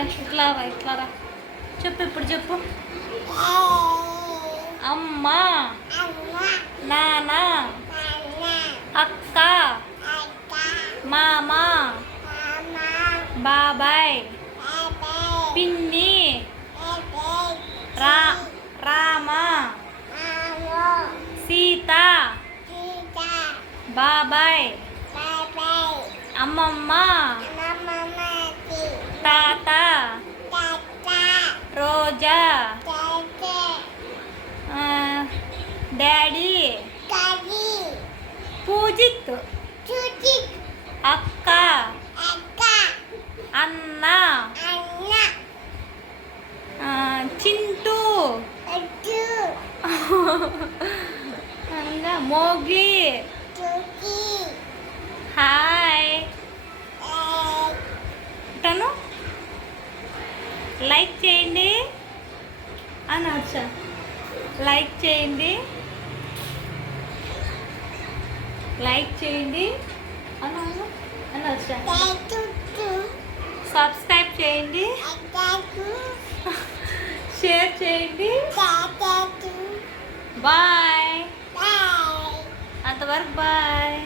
రా ఇట్లా రా ఇట్లా రా చెప్పు ఇప్పుడు చెప్పు అమ్మ నాన్న అక్క మామ బాబాయ్ పిన్ని రా రామ సీత బాబాయ్ అమ్మమ్మ తాత డాడీ. పూజిత్. అక్క. అన్న. ఆ, చింటూ. మోగ్లీ. హాయ్. తను లైక్ చేయండి. అని వచ్చా లైక్ చేయండి. లైక్ చేయండి. సబ్స్క్రైబ్ చేయండి. షేర్ చేయండి. బాయ్ అంతవరకు బాయ్